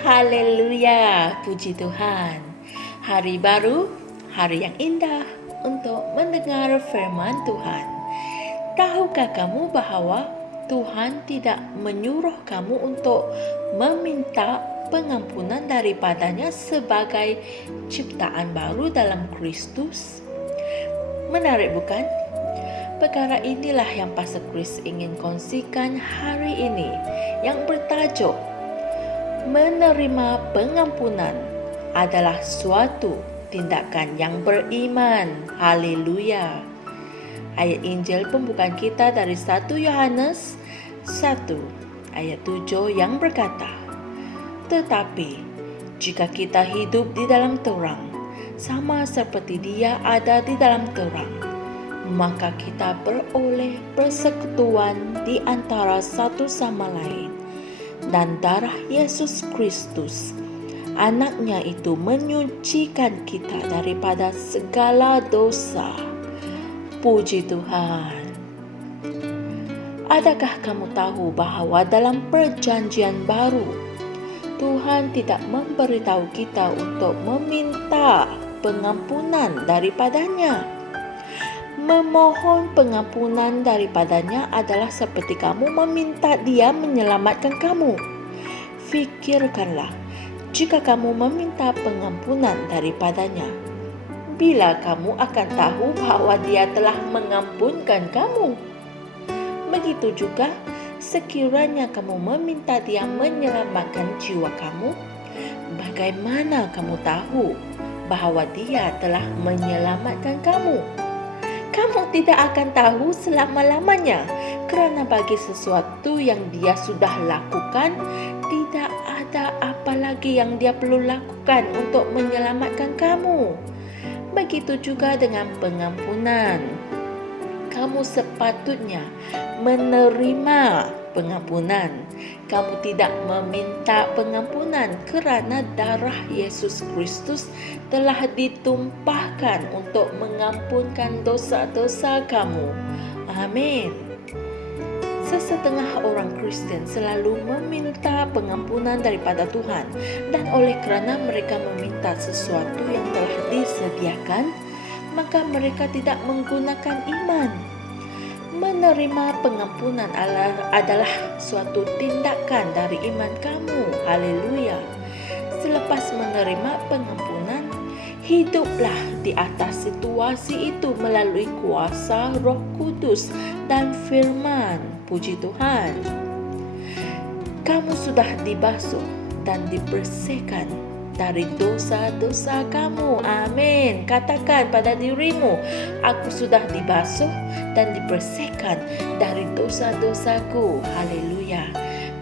Haleluya, puji Tuhan. Hari baru, hari yang indah untuk mendengar firman Tuhan. Tahukah kamu bahwa Tuhan tidak menyuruh kamu untuk meminta pengampunan daripadanya sebagai ciptaan baru dalam Kristus? Menarik bukan? Perkara inilah yang Pastor Chris ingin kongsikan hari ini, yang bertajuk menerima pengampunan adalah suatu tindakan yang beriman. Haleluya. Ayat Injil pembukaan kita dari 1 Yohanes 1 ayat 7 yang berkata, "Tetapi jika kita hidup di dalam terang, sama seperti Dia ada di dalam terang, maka kita beroleh persekutuan di antara satu sama lain. Dan darah Yesus Kristus, Anaknya itu menyucikan kita daripada segala dosa." Puji Tuhan. Adakah kamu tahu bahwa dalam perjanjian baru, Tuhan tidak memberitahu kita untuk meminta pengampunan daripadanya? Memohon pengampunan daripadanya adalah seperti kamu meminta Dia menyelamatkan kamu. Fikirkanlah, jika kamu meminta pengampunan daripadanya, bila kamu akan tahu bahwa Dia telah mengampunkan kamu. Begitu juga sekiranya kamu meminta Dia menyelamatkan jiwa kamu, bagaimana kamu tahu bahwa Dia telah menyelamatkan kamu? Kamu tidak akan tahu selama-lamanya, kerana bagi sesuatu yang Dia sudah lakukan, tidak ada apa lagi yang Dia perlu lakukan untuk menyelamatkan kamu. Begitu juga dengan pengampunan. Kamu sepatutnya menerima pengampunan. Kamu tidak meminta pengampunan kerana darah Yesus Kristus telah ditumpahkan untuk mengampunkan dosa-dosa kamu. Amin. Sesetengah orang Kristen selalu meminta pengampunan daripada Tuhan, dan oleh kerana mereka meminta sesuatu yang telah disediakan, maka mereka tidak menggunakan iman. Menerima pengampunan adalah suatu tindakan dari iman kamu. Haleluya. Selepas menerima pengampunan, hiduplah di atas situasi itu melalui kuasa Roh Kudus dan firman. Puji Tuhan. Kamu sudah dibasuh dan dibersihkan dari dosa-dosa kamu. Amin. Katakan pada dirimu, aku sudah dibasuh dan dibersihkan dari dosa-dosaku. Haleluya.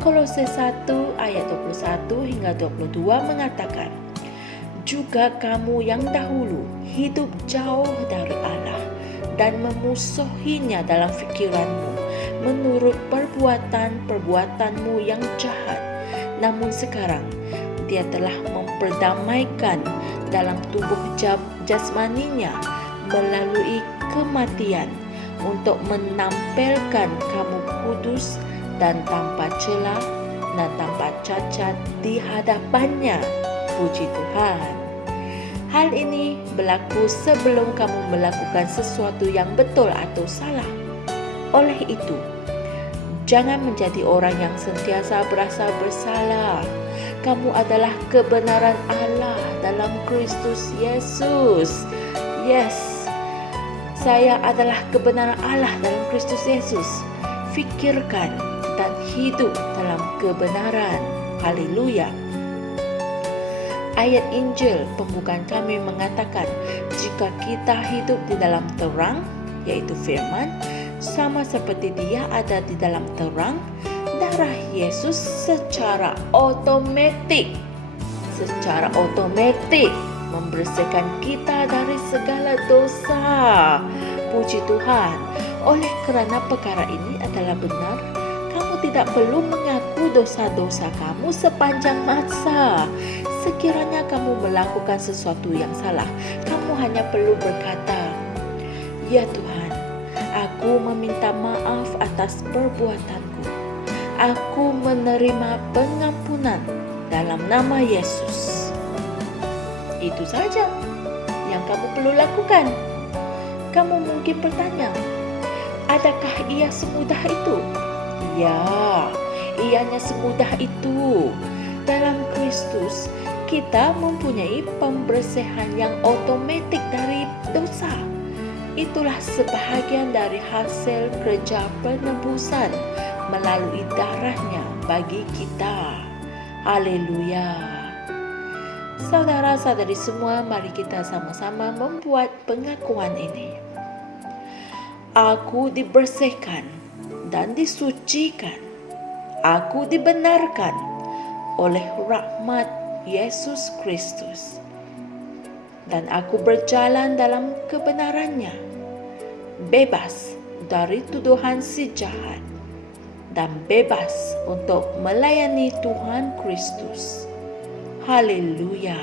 Kolose 1 ayat 21 hingga 22 mengatakan, "Juga kamu yang dahulu hidup jauh dari Allah dan memusuhinya dalam fikiranmu, menurut perbuatan-perbuatanmu yang jahat. Namun sekarang Dia telah memperdamaikan dalam tubuh jasmaninya melalui kematian, untuk menampilkan kamu kudus dan tanpa celah dan tanpa cacat di hadapannya." Puji Tuhan. Hal ini berlaku sebelum kamu melakukan sesuatu yang betul atau salah. Oleh itu, jangan menjadi orang yang sentiasa berasa bersalah. Kamu adalah kebenaran Allah dalam Kristus Yesus. Yes, saya adalah kebenaran Allah dalam Kristus Yesus. Fikirkan dan hidup dalam kebenaran. Haleluya. Ayat Injil pembukaan kami mengatakan, jika kita hidup di dalam terang, yaitu firman, sama seperti Dia ada di dalam terang, darah Yesus secara otomatik membersihkan kita dari segala dosa. Puji Tuhan. Oleh kerana perkara ini adalah benar, kamu tidak perlu mengaku dosa-dosa kamu sepanjang masa. Sekiranya kamu melakukan sesuatu yang salah, kamu hanya perlu berkata, "Ya Tuhan, aku meminta maaf atas perbuatanku. Aku menerima pengampunan dalam dalam nama Yesus. Itu saja yang kamu perlu lakukan. Kamu mungkin bertanya, adakah ia semudah itu? Ya, ianya semudah itu. Dalam Kristus, kita mempunyai pembersihan yang otomatik dari dosa. Itulah sebahagian dari hasil kerja penebusan melalui darahnya bagi kita. Haleluya. Saudara-saudari semua, mari kita sama-sama membuat pengakuan ini. Aku dibersihkan dan disucikan. Aku dibenarkan oleh rahmat Yesus Kristus. Dan aku berjalan dalam kebenarannya, bebas dari tuduhan si jahat, dan bebas untuk melayani Tuhan Kristus. Haleluya.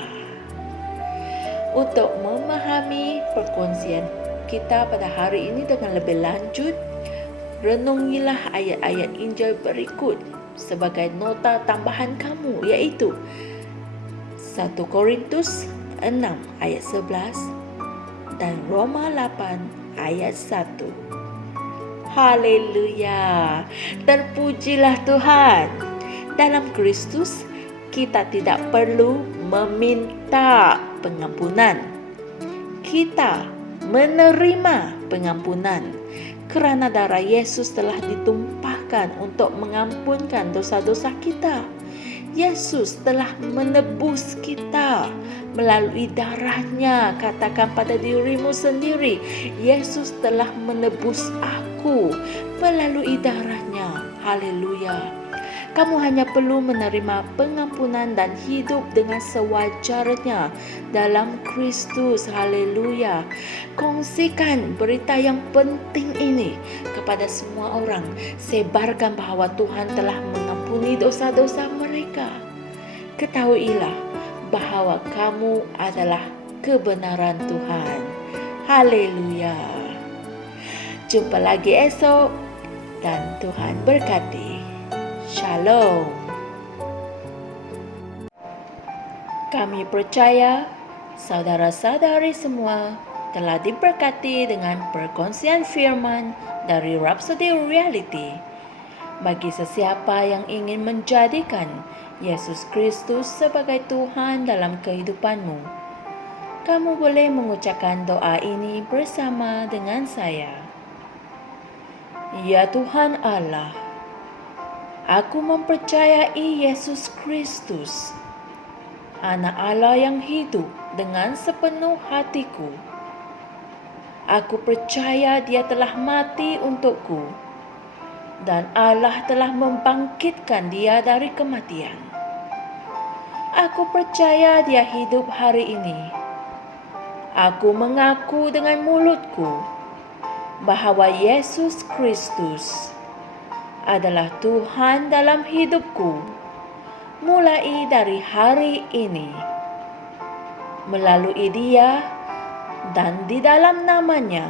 Untuk memahami perkongsian kita pada hari ini dengan lebih lanjut, renungilah ayat-ayat Injil berikut sebagai nota tambahan kamu, iaitu 1 Korintus 6 ayat 11 dan Roma 8 ayat 1. Haleluya. Terpujilah Tuhan. Dalam Kristus kita tidak perlu meminta pengampunan. Kita menerima pengampunan kerana darah Yesus telah ditumpahkan untuk mengampunkan dosa-dosa kita. Yesus telah menebus kita melalui darahnya. Katakan pada dirimu sendiri, Yesus telah menebus aku melalui darahnya. Haleluya. Kamu hanya perlu menerima pengampunan dan hidup dengan sewajarnya dalam Kristus. Haleluya. Kongsikan berita yang penting ini kepada semua orang. Sebarkan bahawa Tuhan telah mengampuni dosa-dosa mereka. Ketahuilah bahawa kamu adalah kebenaran Tuhan. Haleluya. Jumpa lagi esok dan Tuhan berkati. Shalom. Kami percaya saudara-saudari semua telah diberkati dengan perkongsian firman dari Rhapsody Reality. Bagi sesiapa yang ingin menjadikan Yesus Kristus sebagai Tuhan dalam kehidupanmu, kamu boleh mengucapkan doa ini bersama dengan saya. Ya Tuhan Allah, aku mempercayai Yesus Kristus, Anak Allah yang hidup dengan sepenuh hatiku. Aku percaya Dia telah mati untukku dan Allah telah membangkitkan Dia dari kematian. Aku percaya Dia hidup hari ini. Aku mengaku dengan mulutku bahawa Yesus Kristus adalah Tuhan dalam hidupku mulai dari hari ini. Melalui Dia dan di dalam nama-Nya,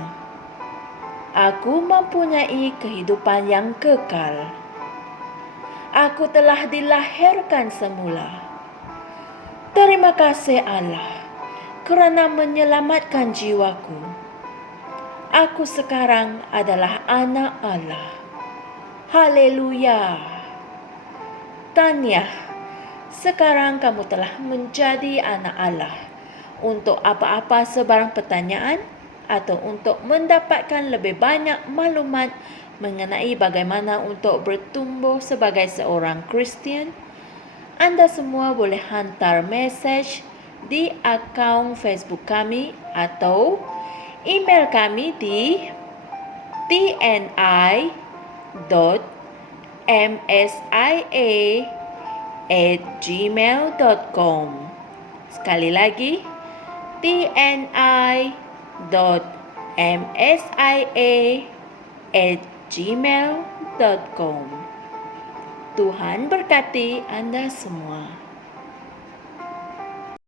aku mempunyai kehidupan yang kekal. Aku telah dilahirkan semula. Terima kasih Allah kerana menyelamatkan jiwaku. Aku sekarang adalah anak Allah. Haleluya. Tahniah, sekarang kamu telah menjadi anak Allah. Untuk apa-apa sebarang pertanyaan atau untuk mendapatkan lebih banyak maklumat mengenai bagaimana untuk bertumbuh sebagai seorang Kristian, anda semua boleh hantar mesej di akaun Facebook kami atau email kami di tni.msia@gmail.com. Sekali lagi, tni.msia@gmail.com. Tuhan berkati Anda semua.